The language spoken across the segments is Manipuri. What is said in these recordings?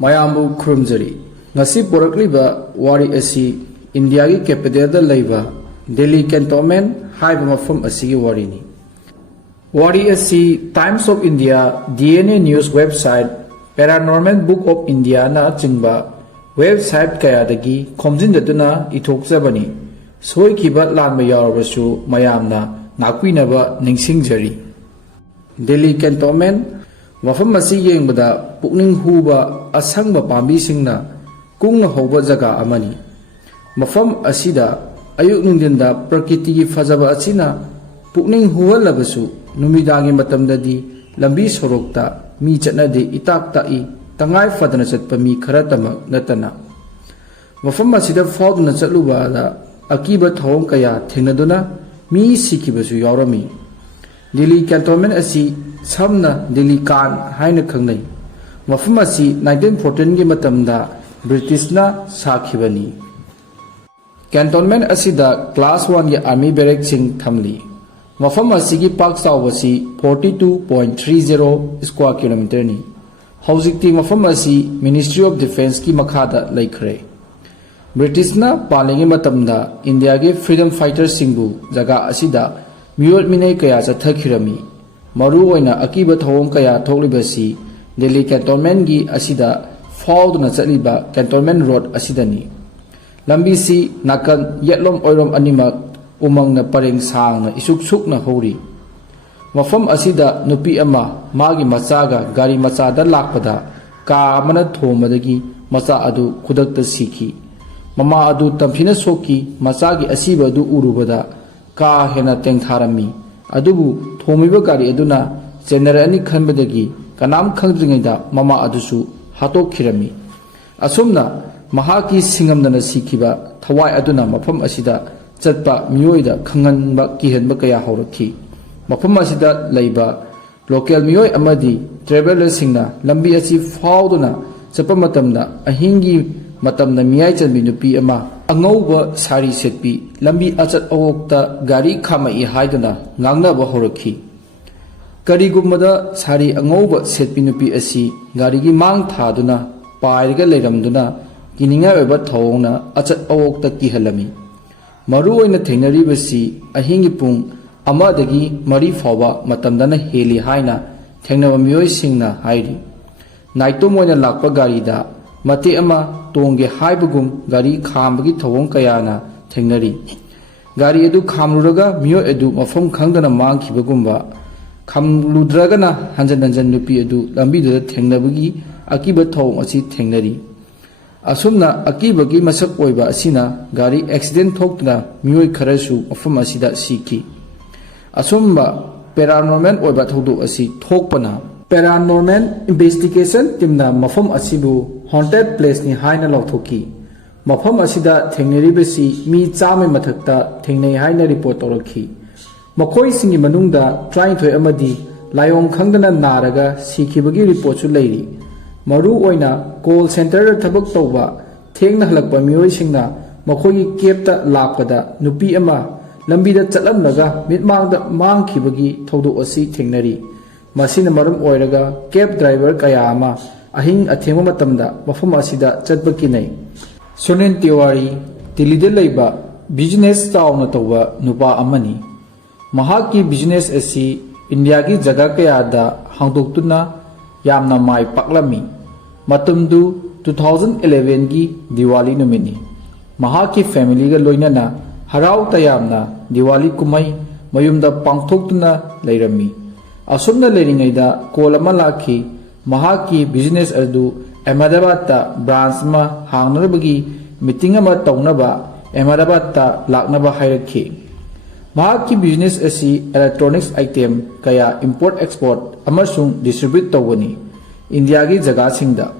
Mayambu Khurumjari ngasi porakliba wari asi India gi capital da laiba Delhi Cantonment haiba mafam asigi warini. Wari asi Times of India, DNA News website, Paranormal Book of India na chingba website kayadagi khomjindaduna ithokjabani soikiba lanba yawrabasu mayamna ngakpinaba ningsingjari. Delhi Cantonment mafam asi yengbada pukning huba asangba pambisingna kungna hoba jaga amani. Mafam asida ayuk nungdinda prakriti fajaba asina pukning huwalabasu numidangi matamdadi lambi sorokta mi chatnade itak tai tangai fadana chatpa mi kharatama natana. Mafam asida faudna chatluba da akiba thawong kaya thengnaduna mi sikibasu yawrami. Delhi Cantonment asi samna Delhi Kan haina khangnai. Mafam asi 1914 gi matamda Britishna sakhibani. Cantonment asida class 1 gi army barracks sing thamli. Mafam asigi park chawbasi 42.30 square kilometer ni. Haujikti mafam asi Ministry of Defense ki makhada laikhre. Britishna palingi matamda India gi freedom fighters singbu jaga asida miyol minai kaya chathakirami. Maru oina akiba thawong kaya thoklibasi Delhi Cantonment gi asida faudna chaliba Cantonment Road asidani. Lambi si nakan yetlom oirom animak umangna pareng sangna isuk sukna hori. Mafam asida nupi ama magi machaga gari machada lakpada ka amana thomadagi macha adu khudakta siki. Mama adu tamphina soki machagi asiba adu urubada ka hena tengtharami. Adubu thomiba gari aduna generani khanbadagi kanam khangdringaida mama adusu hatokhirami. Asumna mahaki singamdana sikiba thawai aduna mafam asida chatpa miyoida khanganba kihanba kaya haurakhi. Mafam asida laiba local miyoy amadi traveler singna lambi asi fauduna chapa matamda ahingi matamna miyai chanbi nupi ama angauba sari setpi lambi achat awokta gari khamai haiduna ngangnaba haurakhi. Karigumada sari angauba setpi nupi asi garigi mang thaduna pairaga leiramduna kininga oiba thawongna achat awokta kihalami. Maru oina thengnaribasi ahingi pung amadagi mari fawba matamdana heli haina thengnaba miyoy singna hairi. Naitum oina lakpa garida mate ama tongge haibagum gari khambagi thawong kayana thengnari. Gari edu khamluraga miyoy edu mafam khangdana mangkhibagumba khamludragana hanjan nupi edu lambiduda thengnabagi akiba thawong asi thengnari. Asumna akibagi masak oiba asina gari accident thokna miyoy kharasu mafam asida siki. Asumba paranormal oiba thodu asi thokpana paranormal investigation timna mafam asibu haunted place ni haina lauthoki. Mafam asida thengnaribasi mi chame mathakta thengnai haina report torakhi. Makoi singi manungda trying thoi amadi layong khangdana naraga sikibagi report su leiri. Maru oina call center thabak tawba thengna halakpa miyoy singna makhogi kepta lakpada nupi ama lambida chatlamnaga mitmangda mangkhibagi thodu asi thengnari. Masina maram oiraga cab driver kaya ama ahing athengma matamda mafam asida chatpa kinai. Sunil Tiwari Delhi laiba business chawna tawba nupa amani. Mahaki business asi India gi jaga kaya da hangdoktuna yamna mai paklami. Matumdu 2011 gi Diwali numini. Mahaki family ga loinana harau tayamna Diwali kumai mayumda pangthoktuna leirami. Asumna leiringaida kolama lakhi mahaki business adu Ahmedabad ta branch ma hangnarbagi meeting ama tawnaba Ahmedabad ta laknaba hairakhi. Mahaki business asi electronics item kaya import export amasung distribute tawani. India gi jaga singda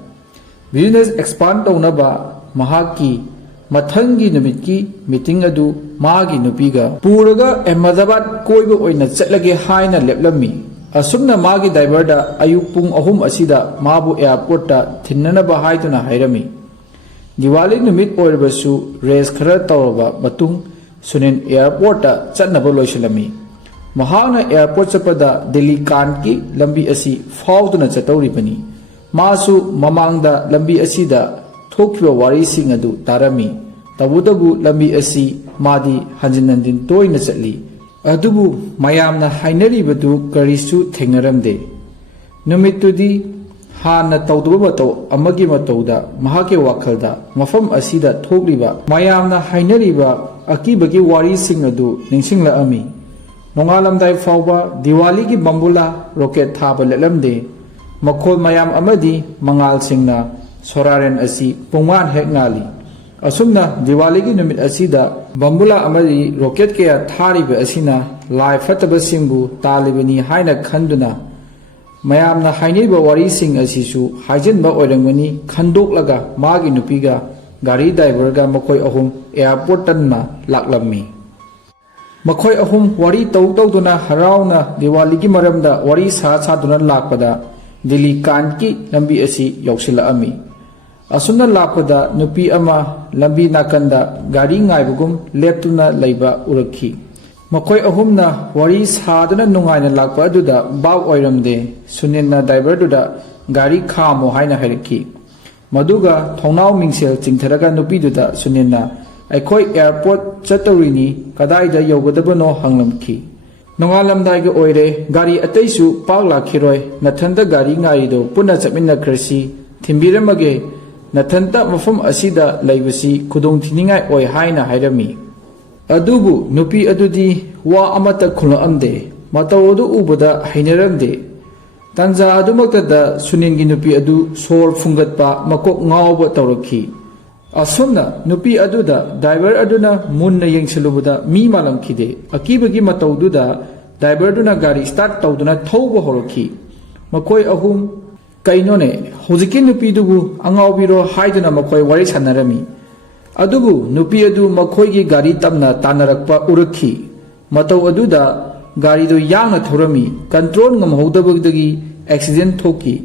business expand tawnaba mahaki mathangi numitki meeting adu magi nupiga puraga Ahmedabad koiba oina chatlage haina leplami. Asumna magi driver da ayuk pung ahum asida mabu airport ta thinnanaba haiduna hairami. Diwali numit oirabasu race khara tawraba matung Sunil airport ta chatnaba loisilami. Mahana airport chapada Delhi Kan ki lambi asi fauduna chatauribani. मासु ममांगदा लंबी असीदा थोकिबा वारीसिंग अदु तारमी तबुदबु लंबी असी मादी हंजिन हंजिन तोयना चटली अदुबु मयामना हाइनरिबदु करिसु थेंगरमदे नुमितुदी हाना तौदबा मतौ अमगी मतौदा महाके वाखलदा मफम असीदा थोकलिबा मयामना हाइनरिबा अकीबगी वारीसिंग अदु निंसिंगलाअमी नोंगालमदाय फावबा दिवाली की बंबुला रॉकेट थाबा लेलमदे मखोल मयाम अमदी मंगाल सिंगना सोरारेन असी पुंगान हेक नाली असुमना दिवाली की नुमित असीदा बंबुला अमदी रॉकेट के थारिबा असीना लाइ फतबा सिंगबु तालिबनी हाइना खंदुना मयामना हाइनिबा वारीसिंग असीसु हाइजिनबा ओइरंगनी खंदोकलगा मागी नुपीगा गाड़ी ड्राइवरगा मखोय अहुम एयरपोर्ट तन्ना लाकलम्मी मखोय अहुम वारी तौदुना हराउना दिवाली की मरमदा वारी सादुना लाकपदा दिल्ली कांकी लंबी असी यौसिलाअमी असुमना लाकपदा नुपी अमा लंबी नाकंदा गाड़ी गायबगुम लेप्तुना लैबा उरखी मखोय अहुमना वारी सादुना नुंगाइना लाकपा अदुदा बाव ओइरमदे सुनिलना ड्राइवरदुदा गाड़ी खामो हाइना हाइरखी मदुगा थौनाव मिंगसेल चिंथरगा नुपीदुदा सुनिलना अखोई एयरपोर्ट चतौरीनी कदाइदा यौगदबनो हंगलमखी नोंगालमदाइगे ओइरे गाड़ी अतैसु पाक लाखिरोय नथंदा गाड़ी गाइदो पुना चमिन्नख्रसी थिंबिरमगे नथंता मफम असीदा लैबसी खुदोंग थिनिंगाय ओइ हाइना हाइरमी अदुबु नुपी अदुदी वा अमता खुलअमदे मतौ अदु उबदा हाइनरमदे तंजा अदुमक्तदा सुनिलगी नुपी अदु सोर फुंगतपा मकोक ngaवबा तौरखी असुमना नुपी अदुदा ड्राइवर अदुना मुन्ना येंगसलुबदा मी मालमखिदे अकीबगी मतौदुदा ड्राइवर दुना गाड़ी स्टार्ट तौदुना थौबा होरखी मखोय अहुम कइनोने होजिकी नुपीदुबु अंगावबिरो हाइदुना मखोय वारी सानरमी अदुबु नुपी अदु मखोयगी गाड़ी तमना तानरकपा उरखी मतौ अदुदा गाड़ीदो यांगना थौरमी कंट्रोल ngमहौदबगदगी एक्सीडेंट थोकी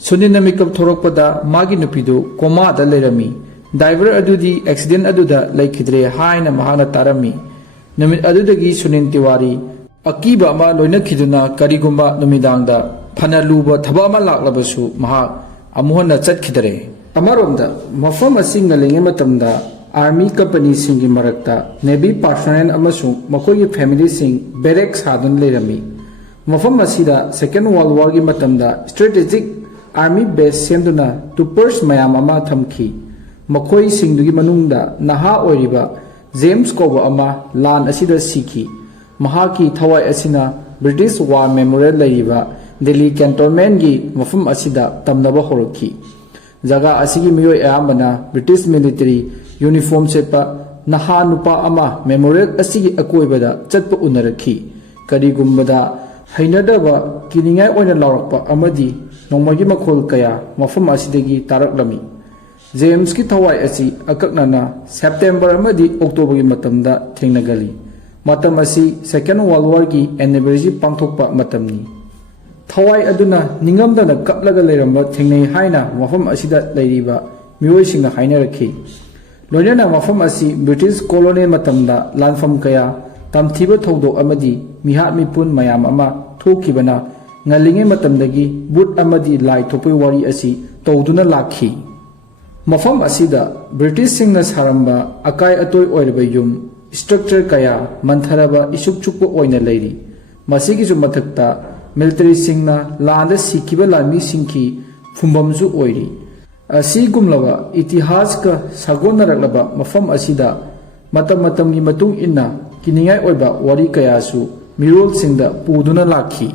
सुनिलना मिकअप थोरकपदा मागी नुपीदु कोमादा लेरमी ड्राइवर अदुदी एक्सीडेंट अदुदा लैखिद्रे हाइना महाना तारमी नुमित अदुदगी सुनिल तिवारी अकीबा अमा लोइनखिदुना करिगुम्बा नुमिदांगदा फना लुबा थबा अमा लाक्लबसु महा अमुहना चटखिदरे अमरोमदा मफम असिंग नलिंगे मतमदा आर्मी कंपनी सिंगी मरकता नेवी पर्सनल अमसुंग मखोयगी फैमिली सिंग बेरेक सादुन लेरमी मफम असिदा सेकेंड वर्ल्ड वॉर की मतमदा स्ट्रेटेजिक आर्मी बेस सेमदुना टुपर्स मयाम अमा थमखी मखोई सिंगदुगी मनुंगदा नहा ओइरिबा जेम्स कोबा अमा लान असिदा सीखी महाकी थवाई असिना ब्रिटिश वार मेमोरियल लैरिबा दिल्ली कैंटोनमेंट की मफम असिदा तमनबा होरखी जगह असिगी मियोय अयामना ब्रिटिश मिलिटरी यूनिफॉर्म सेपा नहा नुपा अमा मेमोरियल असिगी अकोइबदा चटपा उनरखी करिगुम्बदा हैनदबा किनिंगाय ओइना लावरकपा अमदी नोंमगी मखोल कया मफम असिदगी तारकलमी जेम्स की थवाई असी अकक्नना सेप्टेम्बर अमदी अक्टोबर की मतमदा थेंगनगली मतम असी सेकेंड वर्ल्ड वॉर की एनिवर्सरी पांथोकपा मतमनी थवाई अदुना निंगमदना कपलगा लेरंबा थेंगनै हाइना मफम असिदा लैरिबा मियोयसिंगना हाइनरखी लोइनना मफम असी ब्रिटिश कॉलोनी मतमदा लानफम कया तमथिबा थौदो अमदी मिहात मिपुन मयाम अमा थोखिबना ngaliंगे मतमदगी बुट अमदी लाई थोपै वारी असी तौदुना लाखी मफम असिदा ब्रिटिश सिंगना सारंबा अकाय अतोय ओइरबा युम स्ट्रक्चर कया मंथरबा इसुक चुकपो ओइना लैरी मसिगी जु मथकता मिलिटरी सिंगना लांदा सिखिबा लामी सिंखी फुंबमजु ओइरी असी गुमलबा इतिहास का सागोनरकलबा मफम असिदा मतम मतमगी मतुंग इन्ना किनिंगाय ओइबा वारी कयासु मिरोल सिंगदा पुदुना लाखी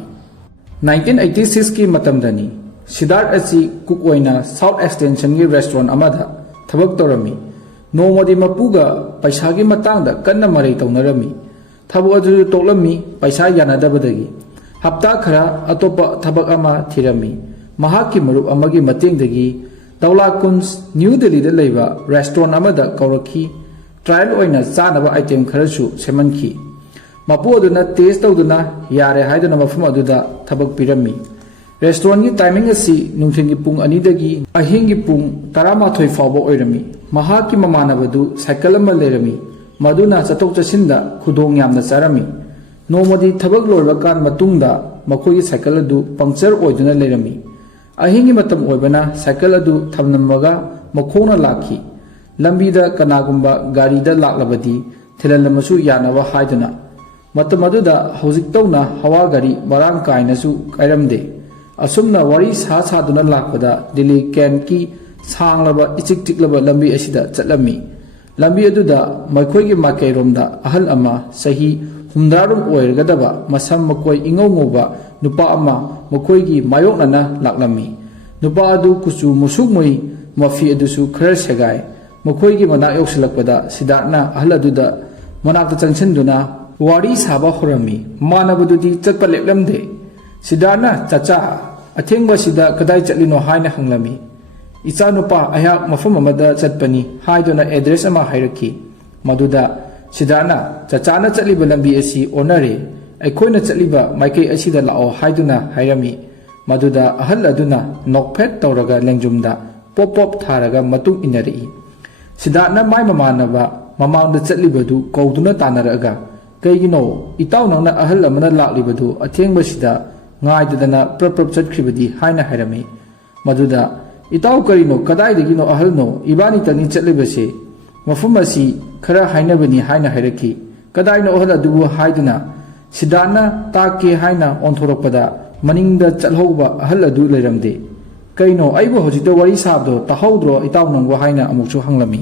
1986 की मतमदनी सिद्धार्थ असी कुक ओइना साउथ एक्सटेंशन की रेस्टोरेंट अमदा थबक तौरमी नोमदी मपुगा पैसा की मतंगदा कन्ना मरै तौनरमी थबक अदु तोलमी पैसा यानदबदगी हप्ता खरा अतोपा थबक अमा थिरमी महाकी मरुप अमगी मतेंगदगी तौलाकुंस न्यू दिल्ली दा लैबा रेस्टोरेंट अमदा कौरखी ट्रायल ओइना चानबा आइटम खरसु सेमनखी मपु अदुना टेस्ट तौदुना यारे हाइदुना मफम अदुदा थबक पिरमी रेस्टोरेंट की टाइमिंग असी नुंथिन की पुंग अनिदगी अहिंग की पुंग 12 फावबा ओइरमी महाकी ममानबदु साइकल अमा लेरमी मदुना चतोक चसिंदा खुदोंग यामना चारमी नोमदी थबक लोरबा कान मतुंगदा मखोगी साइकल अदु पंक्चर ओइदुना लेरमी ꯑꯍꯤꯡꯒꯤ ꯃꯇꯝ ꯑꯣꯏꯕꯅ ꯁꯥꯏꯀꯜ ꯑꯗꯨ ꯊꯝꯂꯝꯃꯒ ꯃꯈꯣꯡꯅ ꯂꯥꯛꯈꯤ꯫ ꯂꯝꯕꯤꯗ ꯀꯅꯥꯒꯨꯝꯕ ꯒꯥꯔꯤꯗ ꯂꯥꯛꯂꯕꯗꯤ ꯊꯤꯜꯍꯜꯂꯝꯃꯁꯨ ꯌꯥꯅꯕ ꯍꯥꯏꯗꯨꯅ꯫ ꯃꯇꯝ ꯑꯗꯨꯗ ꯍꯧꯖꯤꯛꯇꯧꯅ ꯍꯋꯥ ꯒꯥꯔꯤ ꯃꯔꯥꯡ ꯀꯥꯏꯅꯁꯨ ꯀꯥꯏꯔꯝꯗꯦ꯫ ꯑꯁꯨꯝꯅ ꯋꯥꯔꯤ ꯁꯥꯗꯨꯅ ꯂꯥꯛꯄꯗ ꯗꯤꯜꯂꯤ ꯀꯦꯟꯠꯀꯤ ꯁꯥꯡꯂꯕ ꯏꯆꯤꯛ ꯆꯤꯛꯂꯕ ꯂꯝꯕꯤ ꯑꯁꯤꯗ ꯆꯠꯂꯝꯃꯤ꯫ ꯂꯝꯕꯤ ꯑꯗꯨꯗ ꯃꯈꯣꯏꯒꯤ ꯃꯥꯏꯀꯩꯔꯣꯝꯗ ꯑꯍꯜ ꯑꯃ ꯆꯍꯤ 60 ꯑꯣꯏꯔꯒꯗꯕ ꯃꯁꯝ ꯃꯀꯣꯏ ꯏꯉꯧ ꯉꯧꯕ ꯅꯨꯄꯥ ꯑꯃ ꯃꯈꯣꯏꯒꯤ ꯃꯥꯌꯣꯛꯅꯅ ꯂꯥꯛꯂꯝꯃꯤ꯫ ꯅꯨꯄꯥ ꯑꯗꯨ ꯀꯨꯆꯨ ꯃꯨꯁꯨꯛ ꯃꯨꯏ, ꯃꯐꯤ ꯑꯗꯨꯁꯨ ꯈꯔ ꯁꯦꯒꯥꯏ꯫ ꯃꯈꯣꯏꯒꯤ ꯃꯅꯥꯛ ꯌꯧꯁꯤꯜꯂꯛꯄꯗ ꯁꯤꯗꯥꯔꯠꯅ ꯑꯍꯜ ꯑꯗꯨꯗ ꯃꯅꯥꯛꯇ ꯆꯪꯁꯤꯟꯗꯨꯅ ꯋꯥꯔꯤ ꯁꯥꯕ ꯍꯧꯔꯝꯃꯤ꯫ ꯃꯃꯥꯟꯅꯕꯗꯨꯗꯤ ꯆꯠꯄ ꯂꯦꯞꯂꯝꯗꯦ꯫ ꯁꯤꯗꯥꯔꯠꯅ "ꯆꯆꯥ, ꯑꯊꯦꯡꯕꯁꯤꯗ ꯀꯗꯥꯏ ꯆꯠꯂꯤꯅꯣ?" ꯍꯥꯏꯅ ꯍꯪꯂꯝꯃꯤ꯫ "ꯏꯆꯥꯅꯨꯄꯥ, ꯑꯩꯍꯥꯛ ꯃꯐꯝ ꯑꯃꯗ ꯆꯠꯄꯅꯤ" ꯍꯥꯏꯗꯨꯅ ꯑꯦꯗ꯭ꯔꯦꯁ ꯑꯃ ꯍꯥꯏꯔꯛꯈꯤ꯫ ꯃꯗꯨꯗ ꯁꯤꯗꯥꯔꯠꯅ "ꯆꯆꯥꯅ ꯆꯠꯂꯤꯕ ꯂꯝꯕꯤ ꯑꯁꯤ ꯑꯣꯟꯅꯔꯦ, ꯑꯩꯈꯣꯏꯅ ꯆꯠꯂꯤꯕ ꯃꯥꯏꯀꯩ ꯑꯁꯤꯗ ꯂꯥꯛꯑꯣ" ꯍꯥꯏꯗꯨꯅ ꯍꯥꯏꯔꯝꯃꯤ꯫ ꯃꯗꯨꯗ ꯑꯍꯜ ꯑꯗꯨꯅ ꯅꯣꯛꯐꯦꯠ ꯇꯧꯔꯒ ꯂꯦꯡꯖꯨꯝꯗ ꯄꯣꯞ ꯄꯣꯞ ꯊꯥꯔꯒ ꯃꯇꯨꯡ ꯏꯟꯅꯔꯛꯏ꯫ ꯁꯤꯗꯥꯔꯠꯅ ꯃꯥꯏ ꯃꯃꯥꯟꯅꯕ ꯃꯃꯥꯡꯗ ꯆꯠꯂꯤꯕꯗꯨ ꯀꯧꯗꯨꯅ ꯇꯥꯟꯅꯔꯛꯑꯒ, "ꯀꯩꯒꯤꯅꯣ ꯏꯇꯥꯎ, ꯅꯪꯅ ꯑꯍꯜ ꯑꯃꯅ ꯂꯥꯛꯂꯤꯕꯗꯨ ꯑꯊꯦꯡꯕꯁꯤꯗ ꯉꯥꯏꯗꯗꯅ ꯄ꯭ꯔꯞ ꯆꯠꯈ꯭ꯔꯤꯕꯗꯤ" ꯍꯥꯏꯅ ꯍꯥꯏꯔꯝꯃꯤ꯫ ꯃꯗꯨꯗ "ꯏꯇꯥꯎ, ꯀꯔꯤꯅꯣ, ꯀꯗꯥꯏꯗꯒꯤꯅꯣ ꯑꯍꯜꯅꯣ, ꯏꯕꯥꯅꯤꯇꯪꯅꯤ ꯆꯠꯂꯤꯕꯁꯦ, ꯃꯐꯝ ꯑꯁꯤ ꯈꯔ ꯍꯥꯏꯅꯕꯅꯤ" ꯍꯥꯏꯅ ꯍꯥꯏꯔꯛꯈꯤ꯫ "ꯀꯗꯥꯏꯅꯣ ꯑꯍꯜ ꯑꯗꯨꯕꯨ?" ꯍꯥꯏꯗꯨꯅ ꯁꯤꯗꯥꯔꯠꯅ ꯇꯥꯛꯀꯦ ꯍꯥꯏꯅ ꯑꯣꯟꯊꯣꯔꯛꯄꯗ ꯃꯅꯤꯡꯗ ꯆꯠꯍꯧꯕ ꯑꯍꯜ ꯑꯗꯨ ꯂꯩꯔꯝꯗꯦ꯫ "ꯀꯩꯅꯣ, ꯑꯩꯕꯨ ꯍꯧꯖꯤꯛꯇ ꯋꯥꯔꯤ ꯁꯥꯕꯗꯣ ꯇꯥꯍꯧꯗ꯭ꯔꯣ ꯏꯇꯥꯎ ꯅꯪꯕꯨ?" ꯍꯥꯏꯅ ꯑꯃꯨꯛꯁꯨ ꯍꯪꯂꯝꯃꯤ꯫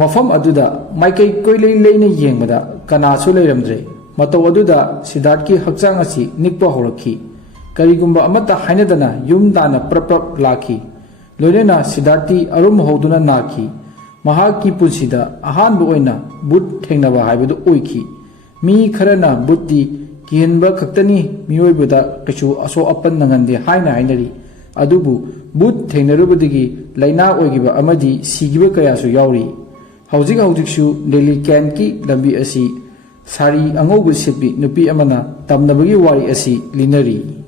ꯃꯐꯝ ꯑꯗꯨꯗ ꯃꯥꯏꯀꯩ ꯀꯣꯏꯂꯩ ꯂꯩꯅ ꯌꯦꯡꯕꯗ ꯀꯅꯥꯁꯨ ꯂꯩꯔꯝꯗ꯭ꯔꯦ꯫ ꯃꯇꯧ ꯑꯗꯨꯗ ꯁꯤꯗꯥꯔꯠꯀꯤ ꯍꯛꯆꯥꯡ ꯑꯁꯤ ꯅꯤꯛꯄ ꯍꯧꯔꯛꯈꯤ꯫ ꯀꯔꯤꯒꯨꯝꯕ ꯑꯃꯠꯇ ꯍꯥꯏꯅꯗꯅ ꯌꯨꯝ ꯇꯥꯟꯅ ꯄ꯭ꯔꯞ ꯂꯥꯛꯈꯤ꯫ ꯂꯣꯏꯅꯅ ꯁꯤꯗꯥꯔꯠꯇꯤ ꯑꯔꯨꯝ ꯍꯧꯗꯨꯅ ꯅꯥꯈꯤ꯫ ꯃꯍꯥꯛꯀꯤ ꯄꯨꯟꯁꯤꯗ ꯑꯍꯥꯟꯕ ꯑꯣꯏꯅ ꯕꯨꯠ ꯊꯦꯡꯅꯕ ꯍꯥꯏꯕꯗꯨ ꯑꯣꯏꯈꯤ꯫ ꯃꯤ ꯈꯔꯅ ꯕꯨꯠꯇꯤ ꯀꯤꯍꯟꯕ ꯈꯛꯇꯅꯤ, ꯃꯤꯑꯣꯏꯕꯗ ꯀꯩꯁꯨ ꯑꯁꯣꯛ ꯑꯄꯟ ꯅꯪꯍꯟꯗꯦ ꯍꯥꯏꯅ ꯍꯥꯏꯅꯔꯤ꯫ ꯑꯗꯨꯕꯨ ꯕꯨꯠ ꯊꯦꯡꯅꯔꯨꯕꯗꯒꯤ ꯂꯥꯏꯅꯥ ꯑꯣꯏꯈꯤꯕ ꯑꯃꯗꯤ ꯁꯤꯈꯤꯕ ꯀꯌꯥꯁꯨ ꯌꯥꯎꯔꯤ꯫ ꯍꯧꯖꯤꯛꯁꯨ ꯗꯤꯜꯂꯤ ꯀꯦꯟꯠꯀꯤ ꯂꯝꯕꯤ ꯑꯁꯤ ꯁꯥꯔꯤ ꯑꯉꯧꯕ ꯁꯦꯠꯄꯤ ꯅꯨꯄꯤ ꯑꯃꯅ ꯇꯝꯅꯕꯒꯤ ꯋꯥꯔꯤ ꯑꯁꯤ ꯂꯤꯅꯔꯤ꯫